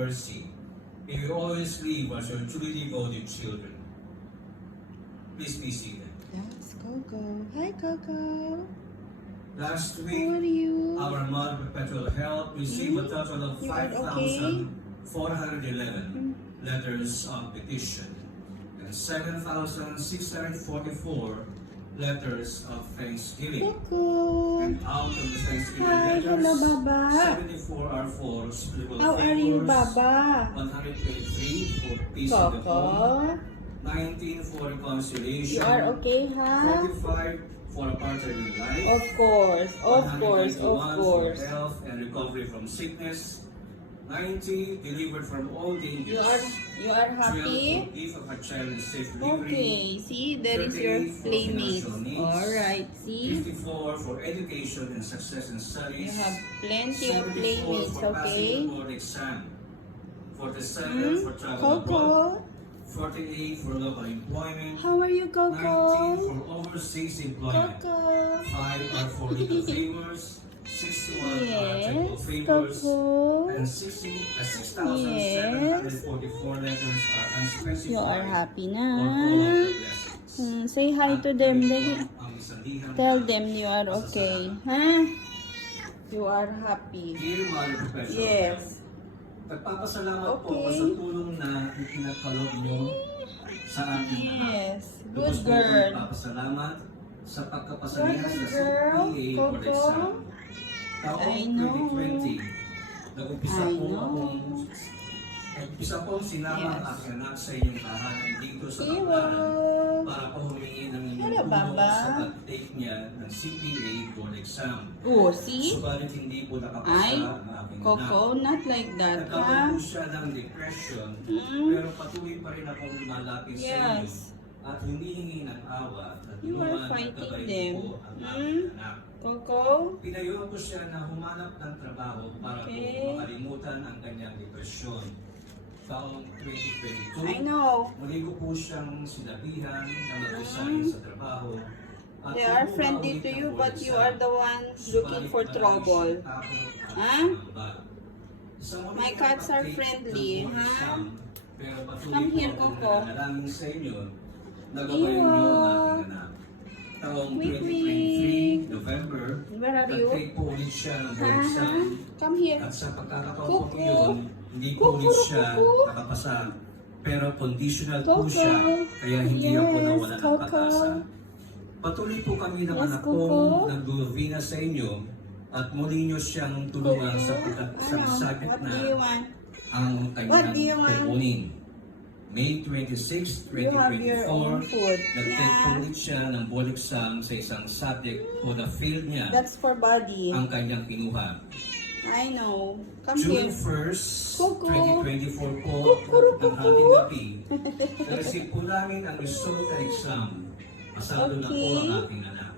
mercy. May we always live as your truly devoted children. Please be seated. That's Coco. Hi, Coco. Last How are week, you? our Mother Perpetual Help received a total of You are okay? 5,411 letters of petition and 7,644 letters of thanksgiving. Coco. And out of the Thanksgiving Hi, letters, hello, Baba. 74 are for spiritual How are you, favors, Baba? 123 for peace in the home, Coco. 19 for reconciliation, You are okay, huh? 45 for a partner in life, Of course, of 191 course. for health and recovery from sickness, 90 delivered from all dangers, You are 12 happy? for gift of a child in safe delivery, Okay, see, there is your 38 for playmate. financial needs, Alright, see? 54 for education and success in You studies, have plenty of 74 playmates, for passing okay? the board exam, 47 for travel abroad, Coco, 48 for local employment, how are you, 19 Coco? for overseas employment, Coco. 5 are for legal favors, 61 are technical Yes, favors, Coco. and 6,744 letters are unspecified You are happy na. or all of the blessings. Say hi to them. Ang sandihan Tell na them you are okay. Huh? You are happy. Dear Mother Perpetual, Yes. nagpapasalamat po ako Okay. sa tulong na ipinagkaloob niyo sa aking anak. Yes. Lubos Good po ako girl. nagpapasalamat sa pagkapasalihan sa Good girl, CPA board Coco. exam. I Taong know. 2020, nag-umpisa I po know. sinama ang Yes. aking anak sa inyong tahanan dito sa Ewa. Baclaran para po humingi ng inyong Hello, tulong Baba. sa pag-take niya ng CPA board exam. Oh, see? Subalit hindi po nakapasa Ay, ang aking Coco, anak. not like that, Nagkaroon ha? po siya ng depression, pero patuloy pa rin akong lumalapit sa inyo Yes. at humihingi ng awa at You are tulungan at fighting gabayan them. po ang aking anak. Coco? Pinayuhan ko siya na humanap ng trabaho para Okay. po makalimutan ang kanyang depresyon. Taong 2022, I know. muli ko po siyang sinabihan na mag-resign sa trabaho. At They kung are po friendly maulit to ang you, board but you exam, are the one looking for subalit trouble. marami siyang takot at Huh? pangamba. Sa muling My cats are pag-take friendly, ng board huh? exam, pero patuloy Come po here, akong Coco. nananalangin sa inyo na gabayan niyo ang aking anak. Taong Wait, 2023, November, Where are you? nag-take po ulit siya ng board exam. Come here. At sa pagkakataon Coco. po yun, hindi po ulit siya nakapasa. Pero conditional po Coco. siya, kaya hindi Yes, ako nawala ng Coco. pag-asa. Patuloy po kami ng Yes, anak Coco. kong nagdurvina sa inyo at muli niyo siyang tulungan sa pagsabit What na do you want? ang What do you kanyang want? kukunin. May 26, You have your own 2024, food. nag-take po Yeah. ulit siya ng board exam sa isang subject o na-fail niya That's for body. ang kanyang kinuha. I know. Come June here. 1st, Coco. 2024 po, Coco. ang ating gabi, na-receive po namin ang result ng exam. Pasado na po Okay. ang aking anak.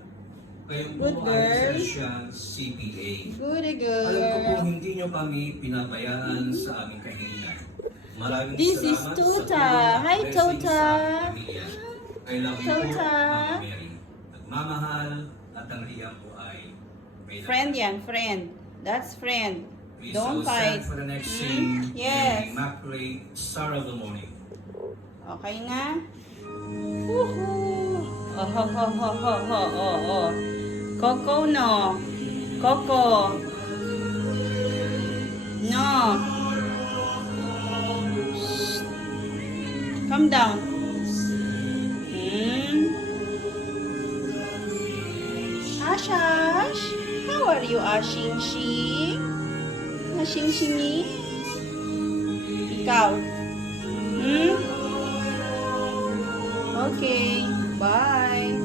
Ngayon po Good ay girl. lisensyang CPA. Good Alam ko po girl. hindi nyo kami pinabayaan sa aming kahilingan. Maraming This is salamat Tota. sa tulong at Hi, blessings Tota. sa aming pamilya. I love you po, Tota. Mama Mary. Nagmamahal at ang riyang po ay may Friend lakas. yan, friend. That's friend. Please Don't all stand fight. for the next scene. Yes. Immaculate Star of the Morning. Okay na? Woohoo! Oh, ho, ho, ho, ho, ho, oh, oh. Coco, no. Coco. No. Shh. Calm down. Ash, Ash. How are you, Ashing Shing? Ashing Shingy? Ikaw. Okay. Bye.